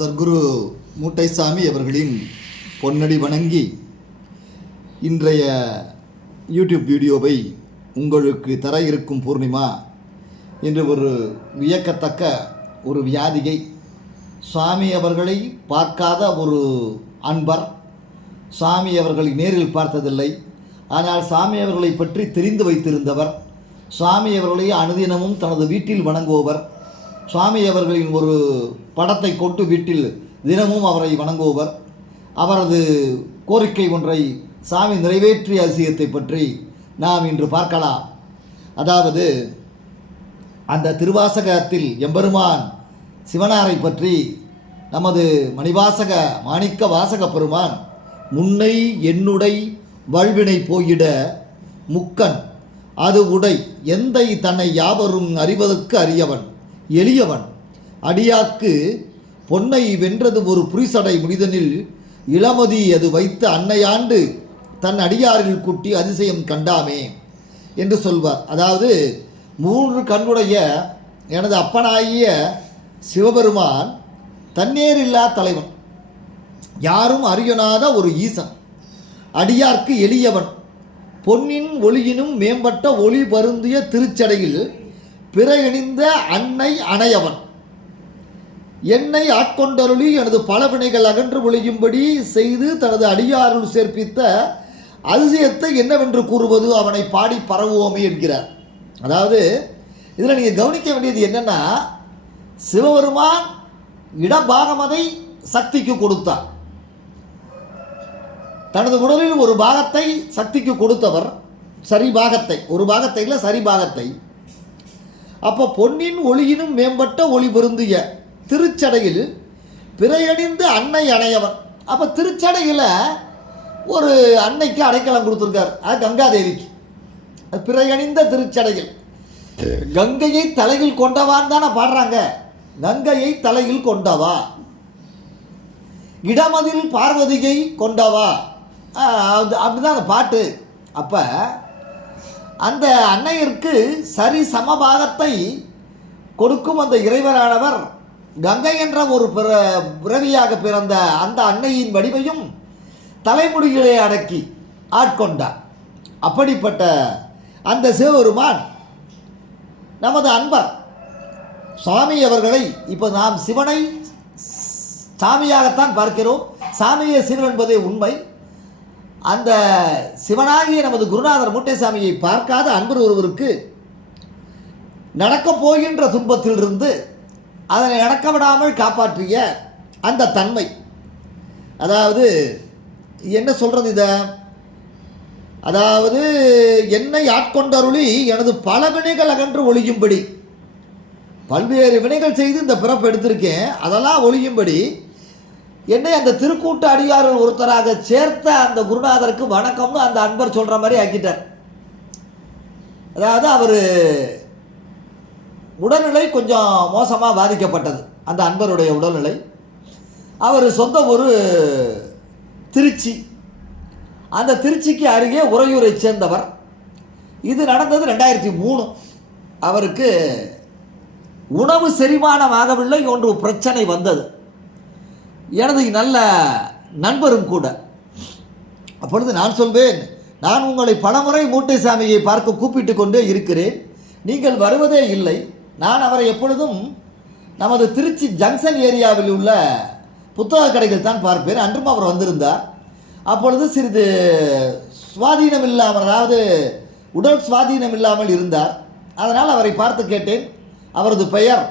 சர்க்குரு மூட்டைசாமி அவர்களின் பொன்னடி வணங்கி இன்றைய யூடியூப் வீடியோவை உங்களுக்கு தர இருக்கும் பூர்ணிமா என்று ஒரு வியக்கத்தக்க ஒரு வியாதியை சுவாமி அவர்களை பார்க்காத ஒரு அன்பர் சுவாமி அவர்களை நேரில் பார்த்ததில்லை. ஆனால் சாமி அவர்களை பற்றி தெரிந்து வைத்திருந்தவர் சுவாமி அவர்களை அனுதினமும் தனது வீட்டில் வணங்குபவர் சுவாமி அவர்களின் ஒரு படத்தை கொண்டு வீட்டில் தினமும் அவரை வணங்குபவர். அவரது கோரிக்கை ஒன்றை சாமி நிறைவேற்றிய அதிசயத்தை பற்றி நாம் இன்று பார்க்கலாம். அதாவது அந்த திருவாசகத்தில் எம்பெருமான் சிவனாரை பற்றி நமது மணிவாசக மாணிக்க வாசக பெருமான் முன்னை என்னுடை வல்வினை போயிட முக்கன் அது உடை எந்தை தன்னை யாவரும் அறிவதற்கு அறியவன் எளியவன். அடியாக்கு பொன்னை வென்றது ஒரு புரிசடை முனிதனில் இளமதி அது வைத்த அன்னையாண்டு தன் அடியாரில் கூட்டி அதிசயம் கண்டாமே என்று சொல்வார். அதாவது மூன்று கண்ணுடைய எனது அப்பனாகிய சிவபெருமான் தண்ணீரில்லா தலைவன். யாரும் அறியனாத ஒரு ஈசன். அடியார்க்கு எளியவன். பொன்னின் ஒளியினும் மேம்பட்ட ஒளி பருந்திய திருச்சடையில் பிற பிறையணிந்த அன்னை அணையவன். என்னை ஆட்கொண்டருளி எனது பல வினைகள் அகன்று ஒழியும்படி செய்து தனது அடியாருள் சேர்ப்பித்த அதிசயத்தை என்னவென்று கூறுவது அவனை பாடி பரவுவோமே என்கிறார். அதாவது இதில் நீங்கள் கவனிக்க வேண்டியது என்னென்னா சிவபெருமான் இடபாகமதை சக்திக்கு கொடுத்தார். தனது உடலில் ஒரு பாகத்தை சக்திக்கு கொடுத்தவர் சரி பாகத்தை ஒரு பாகத்தை இல்லை சரி பாகத்தை அப்போ பொன்னின் ஒளியினும் மேம்பட்ட ஒளி பொருந்திய திருச்சடையில் பிறையணிந்து அன்னை அணையவன். அப்போ திருச்சடையில் ஒரு அன்னைக்கு அடைக்கலம் கொடுத்துருக்கார். அது கங்காதேவிக்கு. அது பிறையணிந்த திருச்சடையில். கங்கையை தலையில் கொண்டவான்னு தானே பாடுறாங்க. கங்கையை தலையில் கொண்டவா? இடமதில் பார்வதியை கொண்டவா? அப்படிதான் அந்த பாட்டு. அப்போ அந்த அன்னையிற்கு சரி சமபாகத்தை கொடுக்கும் அந்த இறைவரானவர் கங்கை என்ற ஒரு பிற பிறவியாக பிறந்த அந்த அன்னையின் வடிவையும் தலைமுடிகளை அடக்கி ஆட்கொண்டார். அப்படிப்பட்ட அந்த சிவபெருமான் நமது அன்பர் சுவாமி அவர்களை இப்போ நாம் சிவனை சாமியாகத்தான் பார்க்கிறோம். சாமியே சிவன் என்பதே உண்மை. அந்த சிவனாகிய நமது குருநாதர் மூட்டைசாமியை பார்க்காத அன்பர் ஒருவருக்கு நடக்கப் போகின்ற துன்பத்திலிருந்து அதனை நடக்க விடாமல் காப்பாற்றிய அந்த தன்மை. அதாவது என்ன சொல்கிறது இதை? அதாவது என்னை ஆட்கொண்டருளி எனது பல வினைகள் அகன்று ஒழியும்படி. பல்வேறு வினைகள் செய்து இந்த பிறப்பு எடுத்திருக்கேன். அதெல்லாம் ஒழியும்படி என்னை அந்த திருக்கூட்டு அடியார்கள் ஒருத்தராக சேர்த்த அந்த குருநாதருக்கு வணக்கம்னு அந்த அன்பர் சொல்கிற மாதிரி ஆக்கிட்டார். அதாவது அவர் உடல்நிலை கொஞ்சம் மோசமாக பாதிக்கப்பட்டது. அந்த அன்பருடைய உடல்நிலை. அவர் சொந்த ஊர் திருச்சி. அந்த திருச்சிக்கு அருகே உறையூரை சேர்ந்தவர். இது நடந்தது ரெண்டாயிரத்தி மூணு. அவருக்கு உணவு செரிமானம் ஆகவில்லை ஒன்று பிரச்சனை வந்தது. எனது நல்ல நண்பரும் கூட. அப்பொழுது நான் சொல்வேன் நான் உங்களை பலமுறை மூட்டைசாமியை பார்க்க கூப்பிட்டு கொண்டே இருக்கிறேன். நீங்கள் வருவதே இல்லை. நான் அவரை எப்பொழுதும் நமது திருச்சி ஜங்ஷன் ஏரியாவில் உள்ள புத்தக கடைகள் தான் பார்ப்பேன். அன்றும் அவர் வந்திருந்தார். அப்பொழுது சிறிது சுவாதீனம் இல்லாமல் அதாவது உடல் சுவாதீனம் இல்லாமல் இருந்தார். அதனால் அவரை பார்த்து கேட்டேன் அவரது பெயர்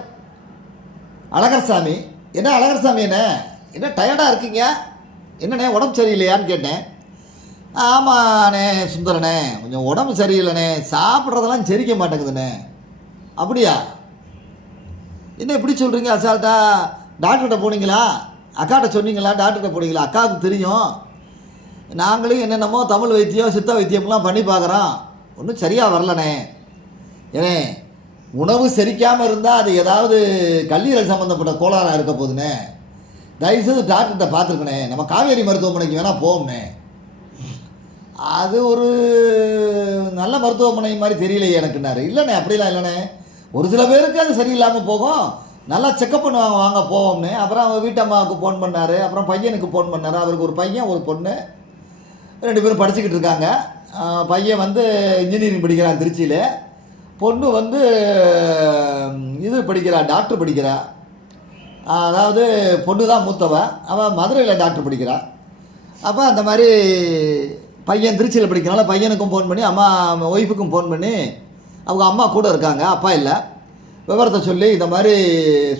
அழகர்சாமி. என்ன அழகர்சாமி என்ன? என்ன டயர்டாக இருக்கீங்க? என்னண்ணே உடம்பு சரியில்லையான்னு கேட்டேன். ஆமாண்ணே சுந்தரண்ணே கொஞ்சம் உடம்பு சரியில்லைண்ணே. சாப்பிட்றதெல்லாம் செரிக்க மாட்டேங்குதுண்ணே. அப்படியா? என்ன இப்படி சொல்கிறீங்க அசால்ட்டா டாக்டர்கிட்ட போனீங்களா? அக்காட்ட சொன்னீங்களா? டாக்டர்கிட்ட போனீங்களா? அக்காவுக்கு தெரியும். நாங்களும் என்னென்னமோ தமிழ் வைத்தியம் சித்த வைத்தியம்லாம் பண்ணி பார்க்குறோம். ஒன்றும் சரியாக வரலண்ணே. ஏனே உணவு செரிக்காமல் இருந்தால் அது ஏதாவது கல்லீரல் சம்மந்தப்பட்ட கோளாறாக இருக்க போதுண்ணே தயவுசெய்து டாக்டர்கிட்ட பார்த்துருக்கணே. நம்ம காவேரி மருத்துவமனைக்கு வேணால் போகணே அது ஒரு நல்ல மருத்துவமனை மாதிரி தெரியலையே எனக்குன்னாரு. இல்லைண்ணே அப்படிலாம் இல்லைண்ணே. ஒரு சில பேருக்கு அது சரியில்லாமல் போகும். நல்லா செக்கப் பண்ணுவாங்க வாங்க போவோம்னு. அப்புறம் அவங்க வீட்டம்மாவுக்கு ஃபோன் பண்ணார். அப்புறம் பையனுக்கு ஃபோன் பண்ணார். அவருக்கு ஒரு பையன் ஒரு பொண்ணு. ரெண்டு பேரும் படிச்சுக்கிட்டு இருக்காங்க. பையன் வந்து இன்ஜினியரிங் படிக்கிறான் திருச்சியில். பொண்ணு வந்து இது படிக்கிறா டாக்டர் படிக்கிறா. அதாவது பொண்ணு தான் மூத்தவன். அவன் மதுரையில் டாக்டர் படிக்கிறான். அப்போ அந்த மாதிரி பையன் திருச்சியில் படிக்கிறனால பையனுக்கும் ஃபோன் பண்ணி அம்மா ஒய்ஃபுக்கும் ஃபோன் பண்ணி அவங்க அம்மா கூட இருக்காங்க அப்பா இல்லை. விவரத்தை சொல்லி இந்த மாதிரி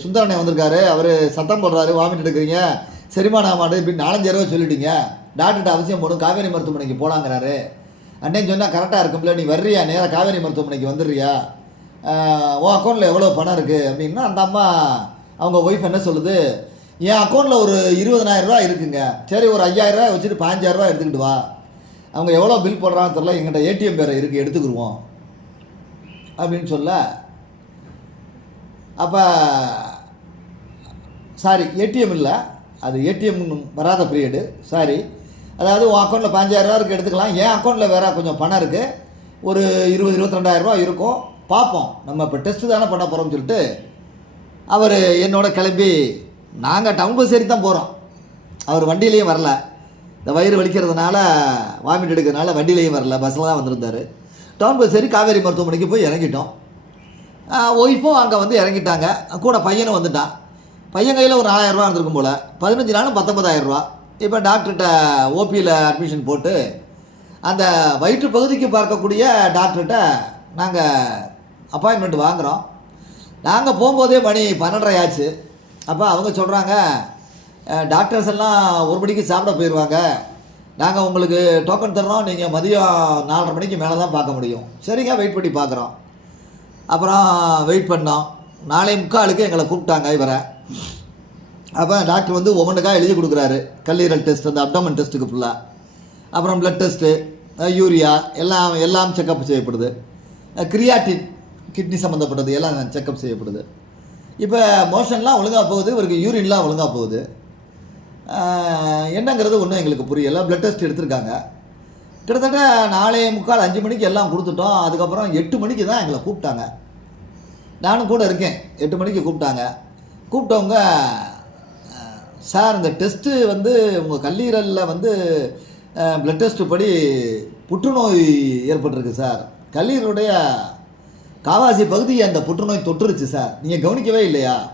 சுந்தரனை வந்திருக்காரு. அவர் சத்தம் போடுறாரு வாமிட் எடுக்கிறீங்க செரிமான மாடு இப்படி நாலஞ்சு தடவை சொல்லிட்டீங்க. டாக்டர்கிட்ட அவசியம் போடும் காவேரி மருத்துவமனைக்கு போகலாங்கிறாரு அண்ணன் சொன்னால் கரெக்டாக இருக்கும்ல நீ வர்றியா? நேராக காவேரி மருத்துவமனைக்கு வந்துடுறியா? உன் அக்கௌண்ட்டில் எவ்வளோ பணம் இருக்குது அப்படின்னா அந்த அம்மா அவங்க ஒய்ஃப் என்ன சொல்லுது? என் அக்கௌண்ட்டில் ஒரு இருபதனாயிரம் ரூபா இருக்குங்க. சரி ஒரு ஐயாயிரம் ரூபாய் வச்சுட்டு பாஞ்சாயிரம் ரூபாய் எடுத்துக்கிட்டு வா. அவங்க எவ்வளோ பில் போடுறான்னு தெரில எங்கிட்ட ஏடிஎம் வேறு இருக்குது எடுத்துக்கிடுவோம் அப்படின்னு சொல்ல அப்போ சாரி ஏடிஎம் இல்லை. அது ஏடிஎம் வராத பீரியடு சாரி அதாவது உன் அக்கௌண்ட்டில் பாஞ்சாயிரரூவா இருக்குது எடுத்துக்கலாம். என் அக்கௌண்ட்டில் வேறு கொஞ்சம் பணம் இருக்குது ஒரு இருபது இருபத்திரெண்டாயிரரூவா இருக்கும். பார்ப்போம். நம்ம இப்போ டெஸ்ட்டு தானே பண்ண போகிறோம்னு சொல்லிட்டு அவர் என்னோட கிளம்பி நாங்கள் டவுன் பஸ் ஏறி தான் போகிறோம் அவர் வண்டியிலையும் வரல. இந்த வயிறு வலிக்கிறதுனால வாமிட் எடுக்கிறதுனால வண்டியிலையும் வரல. பஸ்ஸில் தான் வந்திருந்தார். டவுன் பஸ் ஏறி காவேரி மருத்துவமனைக்கு போய் இறங்கிட்டோம். ஒய்ஃபும் அங்கே வந்து இறங்கிட்டாங்க. கூட பையனும் வந்துட்டான். பையன் கையில் ஒரு நாலாயிரரூவா இருந்திருக்கும் போல். பதினஞ்சு நாளும் பத்தொன்பதாயிரரூவா இப்போ டாக்டர்கிட்ட ஓபியில் அட்மிஷன் போட்டு அந்த வயிற்று பகுதிக்கு பார்க்கக்கூடிய டாக்டர்கிட்ட நாங்கள் அப்பாயின்மெண்ட் வாங்குகிறோம் நாங்கள் போகும்போதே மணி பன்னெண்டரை ஆச்சு அப்போ அவங்க சொல்கிறாங்க டாக்டர்ஸ் எல்லாம் ஒரு மணிக்கு சாப்பிட போயிடுவாங்க நாங்கள் உங்களுக்கு டோக்கன் தர்றோம். நீங்கள் மதியம் நாலரை மணிக்கு மேலே தான் பார்க்க முடியும். சரிங்க வெயிட் பண்ணி பார்க்குறோம். அப்புறம் வெயிட் பண்ணோம். நாளை முக்காலுக்கு எங்களை கூப்பிட்டாங்க இவரை. அப்போ டாக்டர் வந்து ஒவ்வொன்றுக்காக எழுதி கொடுக்குறாரு. கல்லீரல் டெஸ்ட் அந்த அப்டமன் டெஸ்ட்டுக்கு ஃபுல்லாக அப்புறம் ப்ளட் டெஸ்ட்டு யூரியா எல்லாம் எல்லாம் செக்கப் செய்யப்படுது. கிரியாட்டின் கிட்னி சம்மந்தப்பட்டது எல்லாம் செக்கப் செய்யப்படுது. இப்போ மோஷன்லாம் ஒழுங்காக போகுது இவருக்கு யூரின்லாம் ஒழுங்காக போகுது. என்னங்கிறது ஒன்றும் எங்களுக்கு புரியலை. ப்ளட் டெஸ்ட் எடுத்திருக்காங்க. கிட்டத்தட்ட நாலே முக்கால் அஞ்சு மணிக்கு எல்லாம் கொடுத்துட்டோம். அதுக்கப்புறம் எட்டு மணிக்கு தான் எங்களை கூப்பிட்டாங்க. நானும் கூட இருக்கேன். எட்டு மணிக்கு கூப்பிட்டாங்க. கூப்பிட்டவங்க சார் இந்த டெஸ்ட்டு வந்து உங்கள் கல்லீரலில் வந்து ப்ளட் டெஸ்ட்டு படி புற்றுநோய் ஏற்பட்டிருக்கு சார். கல்லீரலுடைய காவாசி பகுதியை அந்த புற்றுநோய் தொற்றுருச்சு சார். நீங்கள் கவனிக்கவே இல்லையா?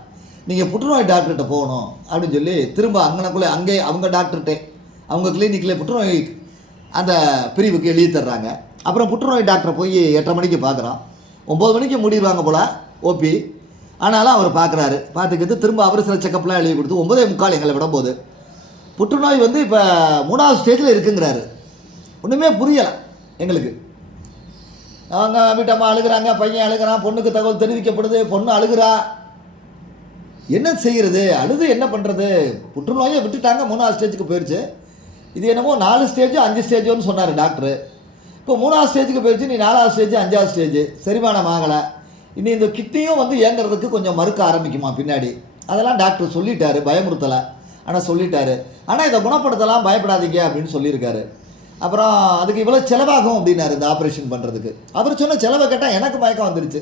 நீங்கள் புற்றுநோய் டாக்டர்கிட்ட போகணும் அப்படின்னு சொல்லி திரும்ப அங்கனக்குள்ளே அங்கே அவங்க டாக்டர்கிட்ட அவங்க கிளினிக்கில் புற்றுநோய் அந்த பிரிவுக்கு எழுதி தர்றாங்க. அப்புறம் புற்றுநோய் டாக்டரை போய் எட்டரை மணிக்கு பார்க்குறோம் ஒம்பது மணிக்கு முடிடுவாங்க போல் ஓபி ஆனாலும் அவர் பார்க்குறாரு. பார்த்துக்கிட்டு திரும்ப அவர் சில செக்கப்லாம் எழுதி கொடுத்து ஒம்பதே முக்கால் எங்களை விடும்போது. புற்றுநோய் வந்து இப்போ மூணாவது ஸ்டேஜில் இருக்குங்கிறாரு. ஒன்றுமே புரியலை எங்களுக்கு. அவங்க வீட்டம்மா அழுகுறாங்க பையன் அழுகிறான் பொண்ணுக்கு தகவல் தெரிவிக்கப்படுது பொண்ணு அழுகுறா. என்ன செய்கிறது அழுது என்ன பண்ணுறது புற்றுநோயை விட்டுட்டாங்க மூணாவது ஸ்டேஜுக்கு போயிடுச்சு. இது என்னமோ நாலு ஸ்டேஜ் அஞ்சு ஸ்டேஜோன்னு சொன்னார் டாக்டரு இப்போ மூணாவது ஸ்டேஜுக்கு போயிடுச்சு நீ நாலாவது ஸ்டேஜ் அஞ்சாவது ஸ்டேஜ் செரிமானம் ஆகலை. இனி இந்த கிட்னியும் வந்து இயங்குறதுக்கு கொஞ்சம் மறுக்க ஆரம்பிக்குமா பின்னாடி? அதெல்லாம் டாக்டர் சொல்லிட்டாரு பயமுறுத்தலை. ஆனால் சொல்லிட்டாரு. ஆனால் இதை குணப்படுத்தலாம் பயப்படாதீங்க அப்படின்னு சொல்லியிருக்காரு. அப்புறம் அதுக்கு இவ்வளோ செலவாகும் அப்படின்னாரு இந்த ஆப்ரேஷன் பண்ணுறதுக்கு அவர் சொன்ன செலவை கேட்டால் எனக்கு மயக்கம் வந்துருச்சு.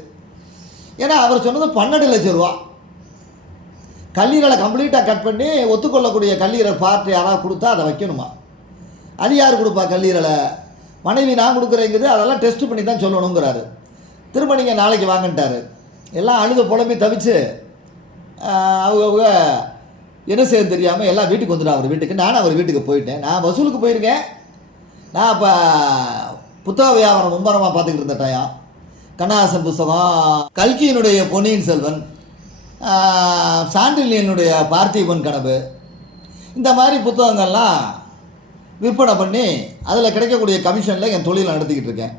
ஏன்னா அவர் சொன்னது பன்னெண்டு லட்சம் ரூபா. கல்லீரலை கம்ப்ளீட்டாக கட் பண்ணி ஒத்துக்கொள்ளக்கூடிய கல்லீரல் பார்ட் யாராவது கொடுத்தா அதை வைக்கணுமா? அது யார் கொடுப்பா கல்லீரலை? மனைவி நான் கொடுக்குறேங்குது அதெல்லாம் டெஸ்ட் பண்ணி தான் சொல்லணுங்கிறாரு. திரும்ப நீங்கள் நாளைக்கு வாங்கன்ட்டார். எல்லாம் அழுது புலம்பி தவிச்சு ஆஹ், அவங்க என்ன செய்ய தெரியாமல் எல்லாம் வீட்டுக்கு வந்துடும் அவர் வீட்டுக்கு நானும் அவர் வீட்டுக்கு போயிட்டேன். நான் வசூலுக்கு போயிருக்கேன். நான் இப்போ புத்தக வியாபாரம் மும்பரமாக பார்த்துக்கிட்டு இருந்த டயம் கண்ணாசன் புஸ்தகம் கல்கியினுடைய பொன்னியின் செல்வன் சாண்டிலியனுடைய சாண்டில்யனுடைய பார்த்திபன் கனவு. இந்த மாதிரி புத்தகங்கள்லாம் விற்பனை பண்ணி அதில் கிடைக்கக்கூடிய கமிஷனில் என் தொழிலை நடத்திக்கிட்டு இருக்கேன்.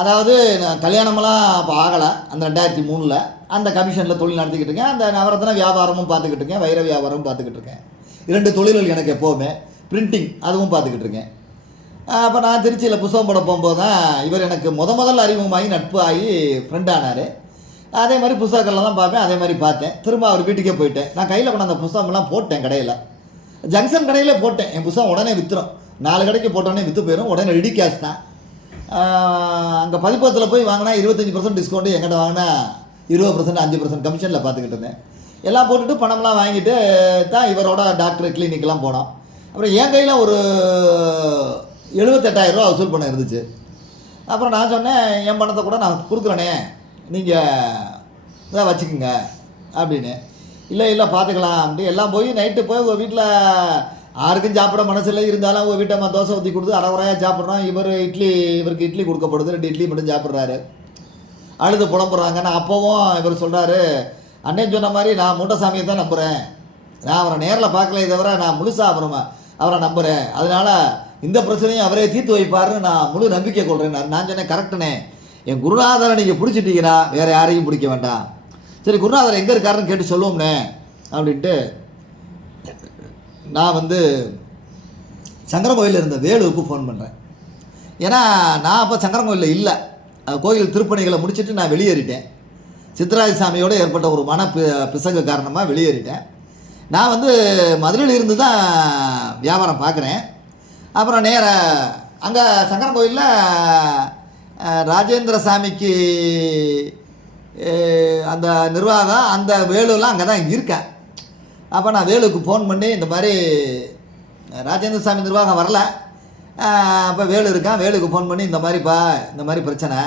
அதாவது நான் கல்யாணமெல்லாம் அப்போ ஆகலை அந்த ரெண்டாயிரத்தி மூணில் அந்த கமிஷனில் தொழில் நடத்திக்கிட்டு இருக்கேன். அந்த நவரத்ன வியாபாரமும் பார்த்துக்கிட்டு இருக்கேன் வைர வியாபாரமும் பார்த்துக்கிட்டு இருக்கேன். இரண்டு தொழில்கள் எனக்கு எப்போவுமே பிரிண்டிங் அதுவும் பார்த்துக்கிட்டு இருக்கேன். அப்போ நான் திருச்சியில் புத்தகம் படம் போகும்போது தான் இவர் எனக்கு முத முதல்ல அறிமுகமாகி நட்பு ஆகி ஃப்ரெண்ட் ஆனார். அதே மாதிரி புத்தகங்கள்லாம் தான் பார்ப்பேன் அதே மாதிரி பார்த்தேன். திரும்ப அவர் வீட்டுக்கே போயிட்டேன். நான் கையில் கொண்டு அந்த புத்தகம்லாம் போட்டேன் கடையில். ஜங்ஷன் கடையில் போட்டேன். என் புத்தகம் உடனே விற்றுரும் நாலு கடைக்கு போட்டோடனே விற்று போயிடும் உடனே ரெடி கேஷ் தான். அங்கே பதிப்பத்தில் போய் வாங்கினா இருபத்தஞ்சி பர்சன்ட் டிஸ்கவுண்ட்டு எங்கிட்ட வாங்கினா இருபது பர்சன்ட் அஞ்சு பர்சன்ட் கமிஷனில் பார்த்துக்கிட்டு இருந்தேன். எல்லாம் போட்டுட்டு பணம்லாம் வாங்கிட்டு தான் இவரோட டாக்டர் கிளினிக்கெலாம் போனோம். அப்புறம் என் கையில் ஒரு எழுபத்தெட்டாயிரம் ரூபா வசூல் பண்ண இருந்துச்சு. அப்புறம் நான் சொன்னேன் என் பணத்தை கூட நான் கொடுக்குறேனே. நீங்கள் இதை வச்சுக்கோங்க அப்படின்னு. இல்லை இல்லை பார்த்துக்கலாம் அப்படி எல்லாம் போய் நைட்டு போய் உங்கள் வீட்டில் யாருக்கும் சாப்பிட மனசு இல்லை இருந்தாலும் உங்கள் வீட்டை அம்மா தோசை ஊற்றி கொடுத்து அரை சாப்பிட்றோம். இவர் இட்லி இவருக்கு இட்லி கொடுக்கப்படுது. ரெண்டு இட்லி மட்டும் சாப்பிட்றாரு. அழுது புலம்புறாங்க. நான் அப்போவும் இவர் சொல்கிறாரு அண்ணன் சொன்ன மாதிரி நான் மூட்டசாமியை தான் நம்புகிறேன் நான் அவரை நேரில் பார்க்கல தவிர நான் முழுசாக அப்புறமா அவரை நம்புகிறேன் அதனால் இந்த பிரச்சனையும் அவரே தீர்த்து வைப்பார்னு நான் முழு நம்பிக்கை கொள்கிறேன் நான் சொன்னேன் கரெக்டுனே என் குருநாதரை நீங்கள் பிடிச்சிட்டீங்கன்னா வேறு யாரையும் பிடிக்க வேண்டாம். சரி குருநாதர் எங்கே இருக்காருன்னு கேட்டு சொல்லுவோம்னே அப்படின்ட்டு நான் வந்து சங்கரன் இருந்த வேலுவுக்கு ஃபோன் பண்ணுறேன் ஏன்னா நான் அப்போ சங்கரங்கோயிலில் இல்லை. கோயில் திருப்பணிகளை முடிச்சுட்டு நான் வெளியேறிட்டேன். சித்தராஜ சாமியோடு ஏற்பட்ட ஒரு மன பி பிசங்கு காரணமாக வெளியேறிட்டேன். நான் வந்து மதுரையில் இருந்து தான் வியாபாரம் பார்க்குறேன் அப்புறம் நேர அங்கே சங்கரன் கோயிலில் ராஜேந்திர சாமிக்கு அந்த நிர்வாகம் அந்த வேலுலாம் அங்கே தான் இருக்கேன். அப்போ நான் வேலுக்கு ஃபோன் பண்ணி இந்த மாதிரி ராஜேந்திர சாமி நிர்வாகம் வரல. அப்போ வேலு இருக்கான் வேலுக்கு ஃபோன் பண்ணி இந்த மாதிரிப்பா இந்த மாதிரி பிரச்சனை.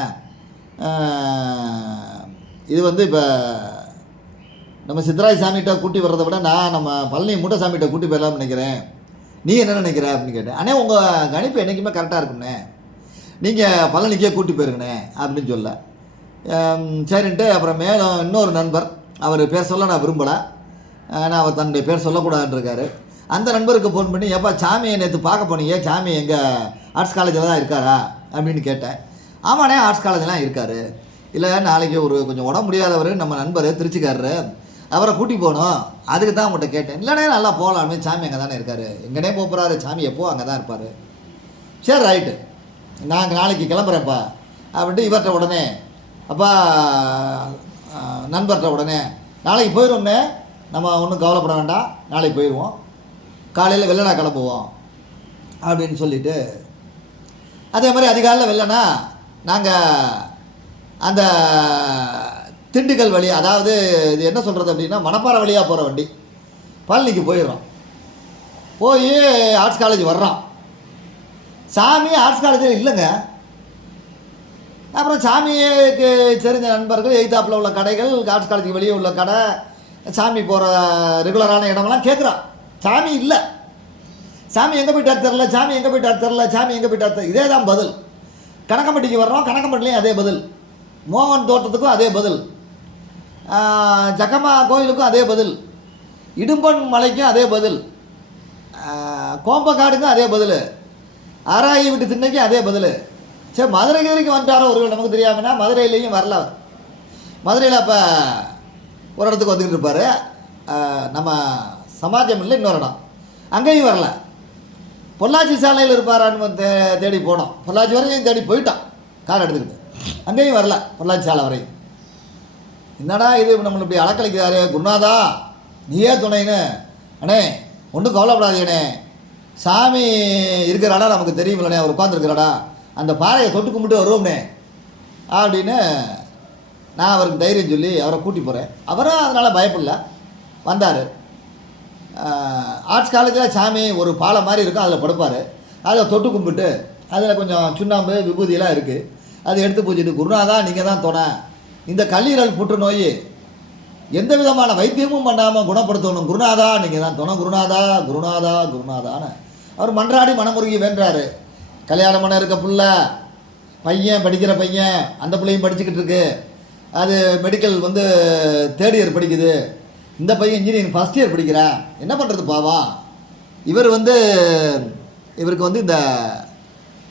இது வந்து இப்போ நம்ம சித்தராஜ் சாமிகிட்ட கூட்டி வர்றதை விட நான் நம்ம பழனி மூட்டை சாமிகிட்ட கூட்டி போயிடலாம்னு நினைக்கிறேன். நீ என்ன நினைக்கிற அப்படின்னு கேட்டேன். அண்ணே உங்கள் கணிப்பு என்றைக்குமே கரெக்டாக இருக்குண்ணே நீங்கள் பழனிக்கே கூட்டி போயிருங்கண்ணே அப்படின்னு சொல்ல. சரின்ட்டு அப்புறம் மேலும் இன்னொரு நண்பர் அவர் பேர் சொல்ல நான் விரும்பலை. ஆனால் அவர் தன்னுடைய பேர் சொல்லக்கூடாதுன்னு அந்த நண்பருக்கு ஃபோன் பண்ணி ஏப்பா சாமியை நேற்று பார்க்க போனீங்க. சாமி எங்கள் ஆர்ட்ஸ் காலேஜில் தான் இருக்காரா? அப்படின்னு கேட்டேன். ஆமாண்ணே ஆர்ட்ஸ் காலேஜ்லாம் இருக்காரு. இல்லை நாளைக்கு ஒரு கொஞ்சம் உடம்பு முடியாதவர் நம்ம நண்பர் திருச்சிக்காரரு. அவரை கூட்டி போகணும். அதுக்கு தான் உங்கள்கிட்ட கேட்டேன். இல்லைண்ணே நல்லா போகலாமே. சாமி அங்கே தானே இருக்காரு. எங்கனே போக போகிறாரு சாமி எப்போ அங்கே தான் இருப்பார். சரி ரைட்டு நாங்கள் நாளைக்கு கிளம்புறேன்ப்பா. அப்படின்ட்டு இவர்கிட்ட உடனே அப்பா நண்பர்கிட்ட உடனே நாளைக்கு போயிடுவோமே நம்ம ஒன்றும் கவலைப்பட வேண்டாம். நாளைக்கு போயிடுவோம் காலையில் வெள்ளனா கிளம்புவோம். அப்படின்னு சொல்லிட்டு அதே மாதிரி அதிகாலையில் வெள்ளனா நாங்கள் அந்த திண்டுக்கல் வழி அதாவது இது என்ன சொல்கிறது அப்படின்னா மணப்பாறை வழியாக போகிற வண்டி. பழனிக்கு போயிடுறோம். போய் ஆர்ட்ஸ் காலேஜ் வர்றோம். சாமி ஆர்ட்ஸ் காலேஜில் இல்லைங்க. அப்புறம் சாமிக்கு தெரிஞ்ச நண்பர்கள் எய்தாப்பில் உள்ள கடைகள் ஆர்ட்ஸ் காலேஜுக்கு வெளியே உள்ள கடை சாமி போகிற ரெகுலரான இடமெல்லாம் கேட்குறான் சாமி இல்லை. சாமி எங்கே போயிட்டார் தெரில சாமி எங்கே போயிட்டார் தெரில சாமி எங்கே போயிட்டார் தெரியல இதே தான் பதில். கணக்கம்பட்டிக்கு வர்றோம் கணக்கம்பட்டிலையும் அதே பதில். மோகன் தோட்டத்துக்கும் அதே பதில். ஜகமா கோயிலுக்கும் அதே பதில். இடும்பன் மலைக்கும் அதே பதில். கோம்பக்காடுக்கும் அதே பதில். ஆராயி விட்டு திண்ணைக்கும் அதே பதில். சரி மதுரை வரைக்கும் வந்துட்டாரோ ஒரு நமக்கு தெரியாமன்னா மதுரையிலையும் வரல மதுரையில் அப்போ ஒரு இடத்துக்கு வந்துக்கிட்டு இருப்பார். நம்ம சமாஜம் இல்லை இன்னொரு இடம். அங்கேயும் வரல. பொள்ளாச்சி சாலையில் இருப்பாரான்னு வந்து தே- தேடி போனோம். பொள்ளாச்சி வரையும் தேடி போயிட்டோம் கார் எடுத்துக்கிட்டு. அங்கேயும் வரல பொள்ளாச்சி சாலை வரையும். என்னடா இது நம்மளை இப்படி அலக்கழிக்கிறாரு? குருநாதா நீயே துணைன்னு. அண்ணே ஒன்றும் கவலைப்படாதேண்ணே சாமி இருக்கிற நமக்கு தெரியுமில்லண்ணே. அவர் உட்காந்துருக்கிறாடா அந்த பாறையை தொட்டு கும்பிட்டு வருவோம்னே அப்படின்னு நான் அவருக்கு தைரியம் சொல்லி அவரை கூட்டி போகிறேன் அவரும் அதனால் பயப்படல. வந்தார். ஆர்ட்ஸ் காலேஜில் சாமி ஒரு பாலை மாதிரி இருக்கும் அதில் படுப்பார். அதில் தொட்டு கும்பிட்டு அதில் கொஞ்சம் சுண்ணாம்பு விபூதியெல்லாம் இருக்குது அதை எடுத்து பூஜிட்டு குருநாதா நீங்கள் தான் துணை. இந்த கல்லீரல் புற்றுநோய் எந்த விதமான வைத்தியமும் பண்ணாமல் குணப்படுத்தணும். குருநாதா நீங்கள் தான் துணை குருநாதா குருநாதா குருநாதான்னு அவர் மன்றாடி மனமுருகி வேண்டாரு கல்யாணம் பண்ண இருக்க புள்ள பையன் படிக்கிற பையன் அந்த பிள்ளையும் படிச்சுக்கிட்டு இருக்கு. அது மெடிக்கல் வந்து தேர்ட் இயர் படிக்குது. இந்த பையன் இன்ஜினியரிங் ஃபஸ்ட் இயர் படிக்கிறா. என்ன பண்ணுறது பாவா இவர் வந்து இவருக்கு வந்து இந்த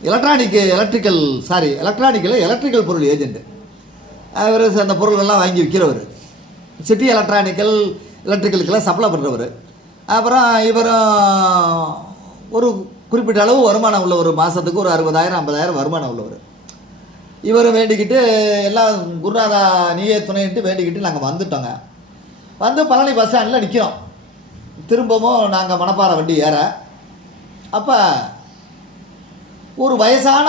எலக்ட்ரானிக்கு எலக்ட்ரிக்கல் சாரி எலக்ட்ரானிக்கில் எலக்ட்ரிக்கல் பொருள் ஏஜென்ட் அவர் அந்த பொருள்கள்லாம் வாங்கி விற்கிறவர் சிட்டி எலக்ட்ரானிக்கல் எலக்ட்ரிக்கலுக்கெல்லாம் சப்ளை பண்ணுறவர் அப்புறம் இவரும் ஒரு குறிப்பிட்ட அளவு வருமானம் உள்ள ஒரு மாதத்துக்கு ஒரு அறுபதாயிரம் ஐம்பதாயிரம் வருமானம் உள்ளவர். இவர் வேண்டிக்கிட்டு எல்லாம் குருநாதா நீயே துணைன்ட்டு வேண்டிக்கிட்டு நாங்கள் வந்துட்டோங்க. வந்து பழனி பஸ் ஸ்டாண்டில் நிற்கிறோம் திரும்பவும் நாங்கள் மணப்பாறை வண்டி ஏற. அப்போ ஒரு வயசான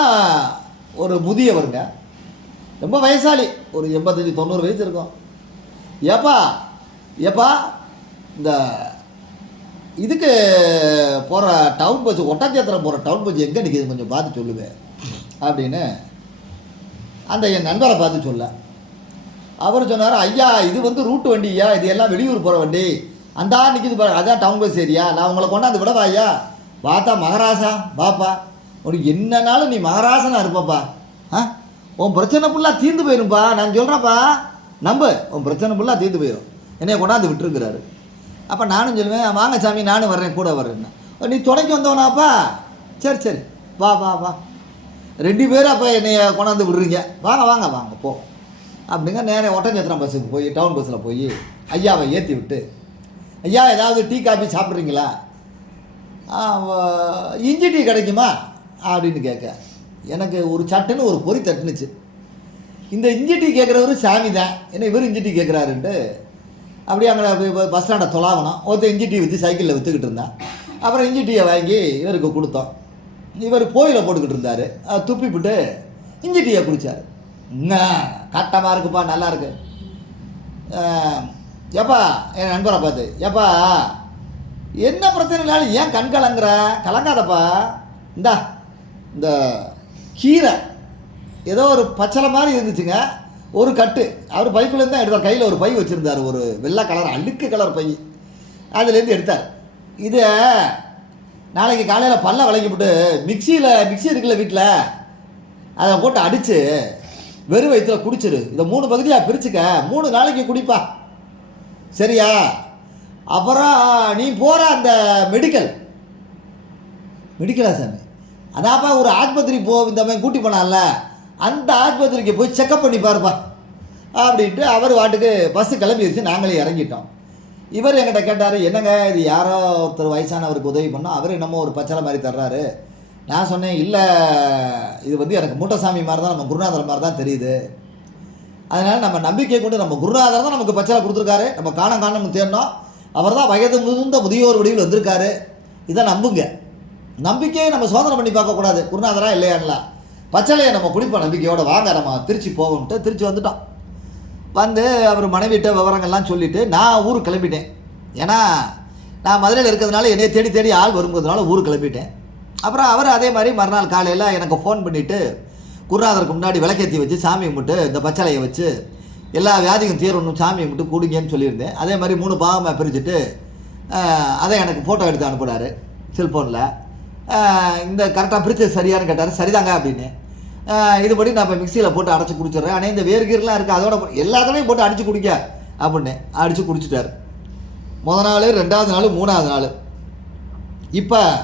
ஒரு முதியவருங்க. ரொம்ப வயசாளி. ஒரு எண்பத்தஞ்சு தொண்ணூறு வயசு இருக்கும். ஏப்பா ஏப்பா இந்த இதுக்கு போகிற டவுன் பஸ் ஒட்டாச்சேத்திரம் போகிற டவுன் பஸ் எங்கே நிற்கிது கொஞ்சம் பார்த்து சொல்லுவேன் அப்படின்னு அந்த என் நண்பரை பார்த்து சொல்ல. அவர் சொன்னார் ஐயா இது வந்து ரூட் வண்டியா இது எல்லாம் வெளியூர் போகிற வண்டி. அந்த நிற்கிது பாரு. அதான் டவுன் பஸ் ஏரியா. நான் உங்களை கொண்டாந்து விடவா ஐயா? வாத்தா மகாராசா வாப்பா. உனக்கு என்னனாலும் நீ மகாராசனா இருப்பப்பா. ஆ? உன் பிரச்சனை ஃபுல்லாக தீர்ந்து போயிரும்ப்பா நான் சொல்கிறேன்ப்பா நம்ப. உன் பிரச்சனை ஃபுல்லாக தீர்ந்து போயிடும் என்னைய கொண்டாந்து விட்டுருக்கிறாரு. அப்போ நானும் சொல்லுவேன் வாங்க சாமி நானும் வர்றேன் கூட வர்றேன்னு. நீ துணைக்கு வந்தவனாப்பா? சரி சரி. வா வா வா. ரெண்டு பேரும் அப்போ என்னைய கொண்டாந்து விடுறீங்க. வாங்க வாங்க வாங்க போ. அப்படிங்க நேரே ஒட்டஞ்சத்திரம் பஸ்ஸுக்கு போய் டவுன் பஸ்ஸில் போய் ஐயாவை ஏற்றி விட்டு ஐயா ஏதாவது டீ காபி சாப்பிட்றீங்களா? இஞ்சி டீ கிடைக்குமா? அப்படின்னு கேட்க. எனக்கு ஒரு சட்டுன்னு ஒரு பொறி தட்டுனுச்சு. இந்த இஞ்சி டீ கேட்குறவரு சாமி தான். என்ன இவர் இஞ்சி டீ கேட்குறாருன்ட்டு அப்படியே அங்கே பஸ் ஸ்டாண்டை தொலாவணும். ஒருத்தர் இஞ்சி டீ வச்சு சைக்கிளில் விற்றுக்கிட்டு இருந்தான். அப்புறம் இஞ்சி டீயை வாங்கி இவருக்கு கொடுத்தோம். இவர் கோயிலை போட்டுக்கிட்டு இருந்தார். துப்பிப்பிட்டு இஞ்சி டீயை குடித்தார் என்ன? கட்டமாக இருக்குப்பா நல்லா இருக்கு. எப்பா என் நண்பரை பார்த்து எப்பா என்ன பிரச்சனைனாலும் ஏன் கண் கலங்குற? கலங்காதப்பா. இந்தா இந்த கீரை ஏதோ ஒரு பச்சளை மாதிரி இருந்துச்சுங்க. ஒரு கட்டு. அவர் பைக்குள்ளேருந்து தான் எடுத்தார். கையில் ஒரு பை வச்சுருந்தார். ஒரு வெள்ளை கலர் அழுக்கு கலர் பை. அதுலேருந்து எடுத்தார். இதை நாளைக்கு காலையில் பல்ல விளக்கிவிட்டு மிக்சியில் மிக்ஸி இருக்குல்ல வீட்டில் அதை போட்டு அடித்து வெறும் வயிற்றுல குடிச்சிரு. இதை மூணு பகுதியாக பிரிச்சுக்க. மூணு நாளைக்கு குடிப்பா. சரியா? அப்புறம் நீ போகிற அந்த மெடிக்கல் மெடிக்கலா சாமி? அதாப்பா ஒரு ஆஸ்பத்திரி போ இந்த மாதிரி கூட்டி போனான்ல. அந்த ஆஸ்பத்திரிக்கு போய் செக்கப் பண்ணி பாருப்பா. அப்படின்ட்டு அவர் வாட்டுக்கு பஸ்ஸு கிளம்பிடுச்சு நாங்களே இறங்கிட்டோம். இவர் என்கிட்ட கேட்டார் என்னங்க இது யாரோ ஒருத்தர் வயசானவருக்கு உதவி பண்ணோம். அவர் என்னமோ ஒரு பச்சளை மாதிரி தர்றாரு. நான் சொன்னேன் இல்லை இது வந்து எனக்கு மூட்டசாமி மாதிரி தான் நம்ம குருநாதர் மாதிரி தான் தெரியுது. அதனால் நம்ம நம்பிக்கை கொண்டு நம்ம குருநாதர் தான் நமக்கு பச்சளை கொடுத்துருக்காரு. நம்ம காணம் காணம் தேடினோம். அவர் தான் வயது முதிர்ந்த முதியோர் வடிவில் வந்திருக்காரு. இதை நம்புங்க. நம்பிக்கையை நம்ம சோதனை பண்ணி பார்க்கக்கூடாது. குருநாதரா இல்லையாங்களா? பச்சளையை நம்ம குடிப்போம் நம்பிக்கையோடு. வாங்க நம்ம திருச்சி போவோம்ட்டு திருச்சி வந்துட்டோம். வந்து அவர் மனைவிட்ட விவரங்கள்லாம் சொல்லிவிட்டு நான் ஊருக்கு கிளம்பிட்டேன். ஏன்னா நான் மதுரையில் இருக்கிறதுனால என்னை தேடி தேடி ஆள் வருங்கிறதுனால ஊர் கிளம்பிட்டேன். அப்புறம் அவர் அதே மாதிரி மறுநாள் காலையில் எனக்கு ஃபோன் பண்ணிவிட்டு குருநாதருக்கு முன்னாடி விளக்கேற்றி வச்சு சாமி கும்பிட்டு இந்த பச்சளையை வச்சு எல்லா வியாதிக்கும் தீரணும் சாமி கும்பிட்டு கூடுங்கன்னு சொல்லியிருந்தேன். அதே மாதிரி மூணு பாகமாக பிரிச்சுட்டு அதை எனக்கு ஃபோட்டோ எடுத்து அனுப்புனார் செல்ஃபோனில் இந்த கரெக்டாக பிரித்து சரியான்னு கேட்டார். சரிதாங்க அப்படின்னு. இதுபடி நான் இப்போ மிக்சியில் போட்டு அடைச்சி குடிச்சிடுறேன். ஆனால் இந்த வேர்கீரெலாம் இருக்குது அதோட போ- போட்டு அடித்து குடிக்க அப்படின்னு அடித்து குடிச்சிட்டாரு. முத நாள் ரெண்டாவது நாள் மூணாவது நாள். இப்போ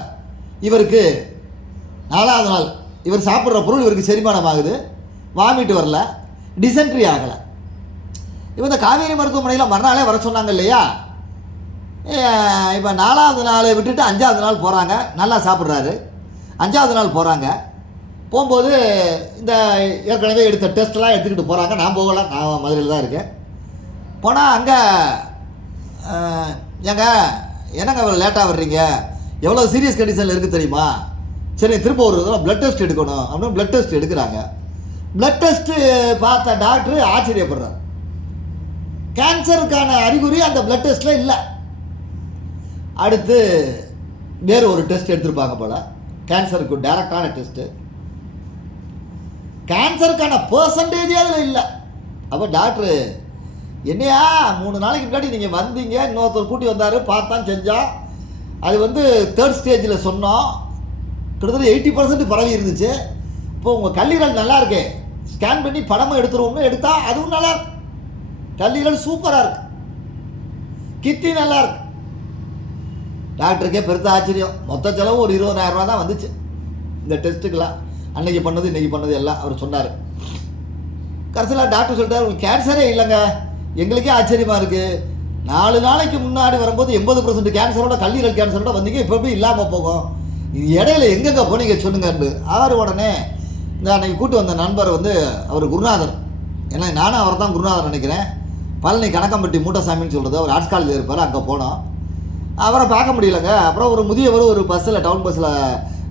இவருக்கு நாலாவது நாள் இவர் சாப்பிட்ற பொருள் இவருக்கு செரிமானம் ஆகுது வாமிட்டு வரல. டிசென்ட்ரி ஆகலை. இவன் இந்த காவேரி மருத்துவமனையில் மறுநாளே வர சொன்னாங்க இல்லையா? இப்போ நாலாவது நாளை விட்டுட்டு அஞ்சாவது நாள் போகிறாங்க நல்லா சாப்பிட்றாரு. அஞ்சாவது நாள் போகிறாங்க போகும்போது இந்த ஏற்கனவே எடுத்த டெஸ்ட்லாம் எடுத்துக்கிட்டு போகிறாங்க நான் போகலாம் நான் மதுரையில் தான் இருக்கேன். போனால் அங்கே ஏங்க என்னங்க இவ்வளோ லேட்டாக வர்றீங்க? எவ்வளோ சீரியஸ் கண்டிஷனில் இருக்குது தெரியுமா? சரி திரும்ப ஒரு தடவை ப்ளட் டெஸ்ட் எடுக்கணும். அப்படின்னு ப்ளட் டெஸ்ட் எடுக்கிறாங்க. ப்ளட் டெஸ்ட்டு பார்த்த டாக்டர் ஆச்சரியப்படுறார். கேன்சருக்கான அறிகுறி அந்த ப்ளட் டெஸ்ட்டில் இல்லை. அடுத்து வேறு ஒரு டெஸ்ட் எடுத்திருப்பாங்க போல் கேன்சருக்கு டைரக்டான டெஸ்ட்டு கேன்சருக்கான பர்சன்டேஜே அதில் இல்லை. அப்போ டாக்டரு என்னையா மூணு நாளைக்கு முன்னாடி நீங்கள் வந்தீங்க இன்னொருத்தர் கூட்டி வந்தார் பார்த்தான் செஞ்சோம் அது வந்து தேர்ட் ஸ்டேஜில் சொன்னோம். கிட்டத்தட்ட எயிட்டி பர்சன்ட் பரவி இருந்துச்சு. இப்போ உங்கள் கல்லீரல் நல்லா இருக்கே. ஸ்கேன் பண்ணி படமும் எடுத்துருவோம்னு எடுத்தா அதுவும் நல்லா இருக்கு. கல்லீரல் சூப்பராக இருக்கு. கிட்னி நல்லா இருக்கு. டாக்டருக்கே பெருத்த ஆச்சரியம். மொத்த செலவு ஒரு இருபதாயிரம் ரூபா தான் வந்துச்சு. இந்த டெஸ்ட்டுக்கெல்லாம். அன்னைக்கு பண்ணது இன்றைக்கி பண்ணது எல்லாம் அவர் சொன்னார். கடைசியில் டாக்டர் சொல்லிட்டார் உங்களுக்கு கேன்சரே இல்லைங்க. எங்களுக்கே ஆச்சரியமாக இருக்குது நாலு நாளைக்கு முன்னாடி வரும்போது எண்பது பர்சன்ட் கேன்சரோட கல்லீரல் கேன்சரோட வந்தீங்க இப்போ எப்படி இல்லாமல் போகும்? இது இடையில எங்கெங்க போனீங்க சொல்லுங்கன்னு. அவர் உடனே இந்த அன்னைக்கு கூட்டு வந்த நண்பர் வந்து அவர் குருநாதர். ஏன்னா நானும் அவர் தான் குருநாதர் நினைக்கிறேன். பழனி கணக்கம்பட்டி மூட்டசாமின்னு சொல்கிறது அவர் ஆர்ட்ஸ் காலேஜில் இருப்பார் அங்கே போனோம். அவரை பார்க்க முடியலங்க. அப்புறம் ஒரு முதியவர் ஒரு பஸ்ஸில் டவுன் பஸ்ஸில்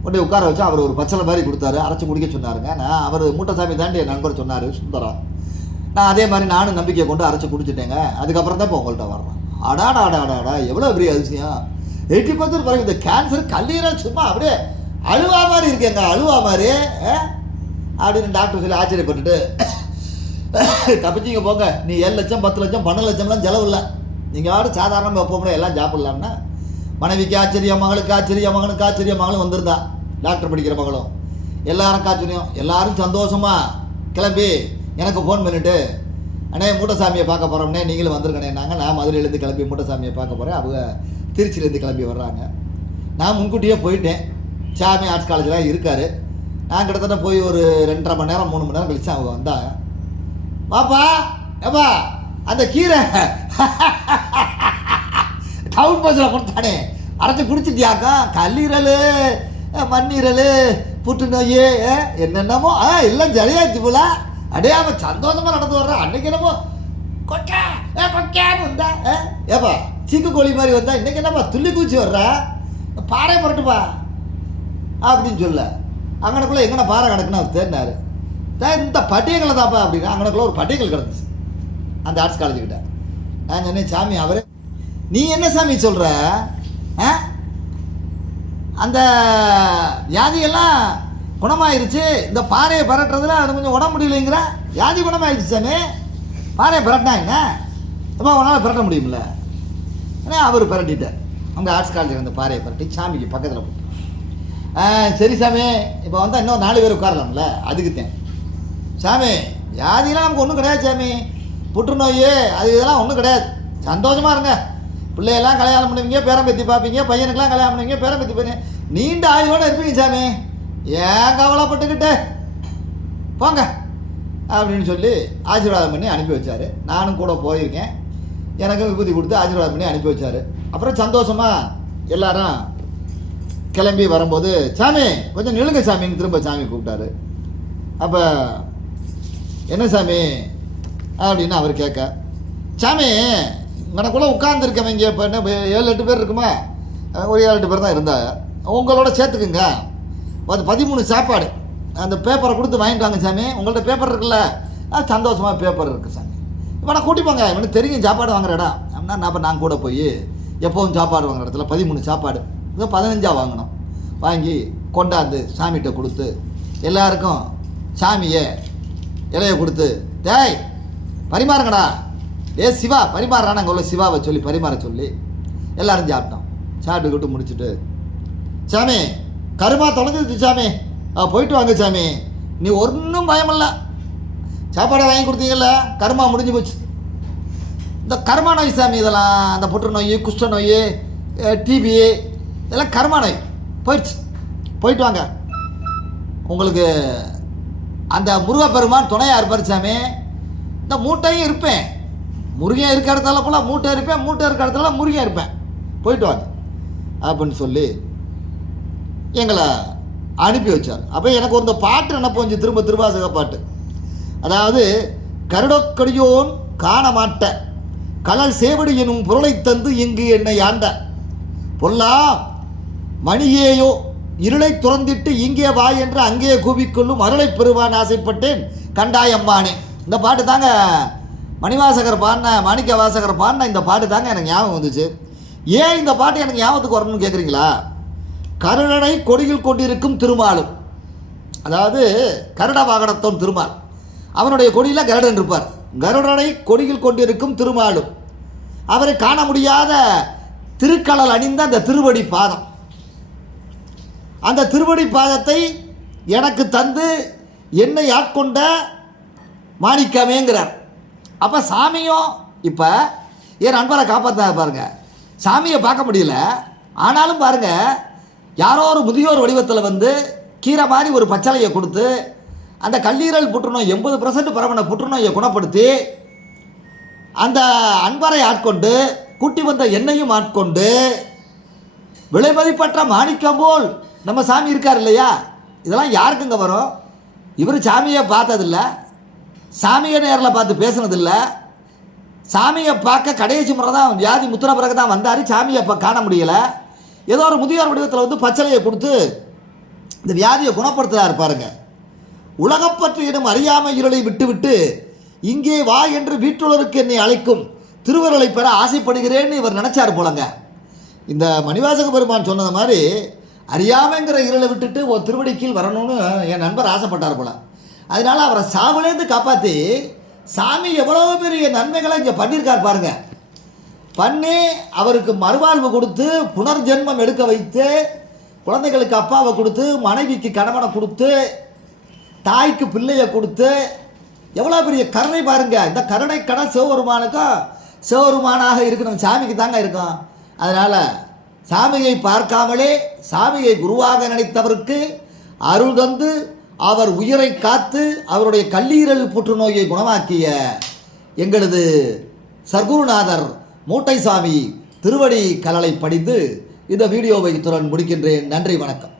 கொண்டு உட்கார வச்சு அவர் ஒரு பச்சளை மாதிரி கொடுத்தாரு. அரைச்சி குடிக்க சொன்னாருங்க. நான் அவர் மூட்டசாமி தாண்டி என் நண்பர் சொன்னார் சுந்தரம். நான் அதே மாதிரி நானும் நம்பிக்கை கொண்டு அரைச்சி குடிச்சிட்டேங்க. அதுக்கப்புறம் தான் இப்போ உங்கள்கிட்ட வர்றேன். அடாடா அடாடாடா எவ்வளோ பெரிய அதிசயம். எயிட்டி பர்சன்ட் பிறகு இந்த கேன்சர் கல்லீரல் சும்மா அப்படியே அழுவா மாதிரி இருக்கேங்க அழுவா மாதிரி. ஆ? அப்படின்னு டாக்டர் சொல்லி ஆச்சரியப்பட்டுட்டு தப்பிச்சிங்க போங்க. நீ ஏழு லட்சம் பத்து லட்சம் பன்னெண்டு லட்சம்லாம் செலவு இல்லை. நீங்கள் யாரும் சாதாரணமாக எப்போ எல்லாம் சாப்பிட்லாம்னா மனைவிக்கு ஆச்சரியம் மகளுக்கு ஆச்சரியம் மகனுக்கு ஆச்சரியம் மகளும் வந்திருந்தா டாக்டர் படிக்கிற மகளும். எல்லாரும் காச்சரியம் எல்லாரும் சந்தோஷமா கிளம்பி எனக்கு ஃபோன் பண்ணிட்டு அண்ணே மூட்டசாமியை பார்க்க போகிறோம்னே நீங்களும் வந்திருக்கணே நான் மதுரையிலேருந்து கிளம்பி மூட்டசாமியை பார்க்க போகிறேன் அவங்க திருச்சியிலேருந்து கிளம்பி வர்றாங்க. நான் முன்கூட்டியே போயிட்டேன். சாமி ஆர்ட்ஸ் காலேஜில் இருக்கார். நான் கிட்டத்தட்ட போய் ஒரு ரெண்டரை மணி நேரம் மூணு மணி நேரம் கழிச்சு அவங்க வந்தாங்க. பாப்பா ஏப்பா அந்த கீரை. டவுன் பஸ்ஸில் கொடுத்தானே. அரைச்சி குடிச்சிட்டியாக்கா? கல்லீரல் மண்ணீரல் புற்றுநோய் என்னென்னமோ. ஆ எல்லாம் சரியாச்சு போல. அடே அவன் சந்தோஷமா நடந்து வர்றான் அன்னைக்கு என்னமோ கொக்கா ஏ கொக்கான்னு வந்தா. ஏப்பா சீக்கு கோழி மாதிரி வந்தா இன்னைக்கு என்னப்பா துள்ளி குச்சி வர்றா? பாறை புரட்டுப்பா. அப்படின்னு சொல்ல. அங்கனக்குள்ள எங்கன்னா பாறை கிடக்குன்னு அவர் தேடினார். இந்த பட்டியங்களை தாப்பா அப்படின்னா அங்கனக்குள்ள ஒரு பட்டியல் கிடந்துச்சு. அந்த ஆர்ட்ஸ் காலேஜ் கிட்ட. நான் சொன்னேன் சாமி அவர் நீ என்ன சாமி சொல்கிற ஆ? அந்த வியாதியெல்லாம் குணமாயிருச்சு. இந்த பாறையை பரட்டுறதுல அது கொஞ்சம் உடம்பு முடியலைங்கிற வியாதி குணமாயிருச்சு சாமி. பாறையை பரட்டினா என்ன? அப்போ உன்னால் பரட்ட முடியும்ல? ஏன்னா அவர் பரட்டிட்டார். அந்த ஆர்ட்ஸ் காலேஜில் அந்த பாறையை பரட்டி சாமிக்கு பக்கத்தில் போட்டு ஆ சரி சாமி. இப்போ வந்தால் இன்னும் நாலு பேர் உட்காரலாம்ல? அதுக்குத்தேன் சாமி வியாதிலாம் நமக்கு ஒன்றும் கிடையாது சாமி. புற்றுநோய் அது இதெல்லாம் ஒன்றும் கிடையாது. சந்தோஷமாக இருங்க. பிள்ளையெல்லாம் கல்யாணம் பண்ணுவீங்க பேரம்பத்தி பார்ப்பீங்க பையனுக்கெல்லாம் கல்யாணம் பண்ணுவீங்க பேரம் பேத்தி நீண்ட ஆயுளோடு இருப்பீங்க சாமி. ஏன் கவலைப்பட்டுக்கிட்டு? போங்க. அப்படின்னு சொல்லி ஆசீர்வாதம் பண்ணி அனுப்பி வச்சாரு. நானும் கூட போயிருக்கேன். எனக்கும் விபூதி கொடுத்து ஆசீர்வாதம் பண்ணி அனுப்பி வச்சார். அப்புறம் சந்தோஷமாக எல்லாரும் கிளம்பி வரும்போது சாமி கொஞ்சம் நிலுங்க சாமின்னு திரும்ப சாமி கூப்பிட்டாரு. அப்போ என்ன சாமி? அப்படின்னு அவர் கேட்க சாமி எனக்குள்ளே உட்காந்துருக்கவங்க இப்போ என்ன ஏழு எட்டு பேர் இருக்குமா? ஒரு ஏழு எட்டு பேர் தான் இருந்தாங்க. உங்களோட சேர்த்துக்குங்க. அது பதிமூணு சாப்பாடு. அந்த பேப்பரை கொடுத்து வாங்கிட்டு வாங்க சாமி. உங்கள்ட்ட பேப்பர் இருக்குல்ல. அது சந்தோஷமாக பேப்பர் இருக்குது சாமி. இப்போ நான் கூட்டி போங்க. இவனுக்கு தெரியும் சாப்பாடு வாங்குற இடம். அப்படின்னா நான் நான் கூட போய் எப்போவும் சாப்பாடு வாங்குற இடத்துல பதிமூணு சாப்பாடு. இதோ பதினஞ்சாக வாங்கினோம் வாங்கி கொண்டாந்து சாமிகிட்ட கொடுத்து எல்லாருக்கும் சாமியை இலையை கொடுத்து டேய் பரிமாறுங்கடா. ஏ சிவா பரிமாறுறான் அங்கே உள்ள சிவாவை சொல்லி பரிமாற சொல்லி எல்லாரும் சாப்பிட்டோம். சாப்பிட்டுக்கிட்டு முடிச்சுட்டு சாமி கருமா தொலைஞ்சிருச்சு சாமி. ஆ, போயிட்டு வாங்க சாமி. நீ ஒன்றும் பயமில்ல. சாப்பாடை வாங்கி கொடுத்தீங்கல்ல கருமா முடிஞ்சு போச்சு. இந்த கர்மா நோய் சாமி இதெல்லாம் அந்த புற்று நோய் குஷ்ட நோய் டிபி இதெல்லாம் கர்மா நோய். போயிடுச்சு. போயிட்டு வாங்க. உங்களுக்கு அந்த முருகப்பெருமான் துணையாக இருப்பார் சாமி. இந்த மூட்டையும் இருப்பேன். முருகன் இருக்க இடத்துல போல மூட்டை இருப்பேன். மூட்டை இருக்க இடத்துல முருகன் இருப்பேன். போயிட்டு வாங்க. அப்படின்னு சொல்லி எங்களை அனுப்பி வச்சார். அப்போ எனக்கு ஒரு பாட்டு என்ன போஞ்சு திரும்ப திருவாசக பாட்டு. அதாவது கருடக்கடியோன் காண மாட்ட கலல் சேவடி எனும் பொருளை தந்து இங்கு என்னை ஆண்ட. பொல்லா மணியேயோ இருளை துறந்திட்டு இங்கே வா என்று அங்கே கூவிக்கொள்ளும் அருளை பெறுவான் ஆசைப்பட்டேன். கண்டாயம்மானே. இந்த பாட்டு தாங்க மணிவாசகர் பாடின மாணிக்க வாசகர் பாடின இந்த பாட்டு தாங்க எனக்கு ஞாபகம் வந்துச்சு. ஏன் இந்த பாட்டு எனக்கு ஞாபகத்துக்கு வரணும்னு கேட்குறீங்களா கருணனை கொடியில் கொண்டிருக்கும் திருமாலும் அதாவது கருட வாகனத்தோன் திருமால் அவனுடைய கொடியில் கருடன் இருப்பார். கருடனை கொடியில் கொண்டிருக்கும் திருமாலும் அவரை காண முடியாத திருக்கடல் அணிந்த அந்த திருவடி பாதம். அந்த திருவடி பாதத்தை எனக்கு தந்து என்னை ஆட்கொண்ட மாணிக்கமேங்கிறார். அப்போ சாமியும் இப்போ என் நண்பரை காப்பாற்ற பாருங்க. சாமியை பார்க்க முடியல. ஆனாலும் பாருங்க யாரோ ஒரு முதியோர் வடிவத்தில் வந்து கீரை மாதிரி ஒரு பச்சளையை கொடுத்து அந்த கல்லீரல் புற்றுநோய் எண்பது பர்சன்ட் பரவன புற்றுநோயை குணப்படுத்தி அந்த அன்பரை ஆட்கொண்டு கூட்டி வந்த எண்ணெயும் ஆட்கொண்டு விலைமதிப்பற்ற மாணிக்கம் போல் நம்ம சாமி இருக்கார் இல்லையா? இதெல்லாம் யாருக்குங்க வரும்? இவர் சாமியை பார்த்ததில்ல. சாமியை நேரில் பார்த்து பேசுனதில்ல. சாமியை பார்க்க கடைசி முறை தான் வியாதி முத்துன பிறகு தான் வந்தார். சாமியை இப்போ காண முடியல. ஏதோ ஒரு முதியோர் வடிவத்தில் வந்து பச்சளையை கொடுத்து இந்த வியாதியை குணப்படுத்துகிறார் பாருங்க. உலகப்பற்றியிடம் அறியாமை இருளை விட்டுவிட்டு இங்கே வா என்று வீட்டுள்ளருக்கு என்னை அழைக்கும் திருவருளை பெற ஆசைப்படுகிறேன்னு இவர் நினச்சார் போலங்க. இந்த மணிவாசக பெருமான் சொன்னது மாதிரி அறியாமைங்கிற இருளை விட்டுட்டு ஒரு திருவடிக்கில் கீழ் வரணும்னு என் நண்பர் ஆசைப்பட்டார் போல. அதனால அவரை சாவுலேருந்து காப்பாற்றி சாமி எவ்வளோ பெரிய நன்மைகளை இங்கே பண்ணியிருக்கார் பாருங்க. பண்ணி அவருக்கு மறுவாழ்வு கொடுத்து புனர்ஜென்மம் எடுக்க வைத்து குழந்தைகளுக்கு அப்பாவை கொடுத்து மனைவிக்கு கணவனை கொடுத்து தாய்க்கு பிள்ளையை கொடுத்து எவ்வளோ பெரிய கருணை பாருங்க. இந்த கருணை கடன் சிவபெருமானுக்கும் சிவபெருமானாக இருக்கணும். சாமிக்கு தாங்க இருக்கும். அதனால் சாமியை பார்க்காமலே சாமியை குருவாக நினைத்தவருக்கு அருள் தந்து அவர் உயிரை காத்து அவருடைய கல்லீரல் புற்றுநோயை குணமாக்கிய எங்களது சர்க்குருநாதர் மூட்டைசாமி திருவடி கலலை படிந்து இந்த வீடியோவை இத்துடன் முடிக்கின்றேன். நன்றி வணக்கம்.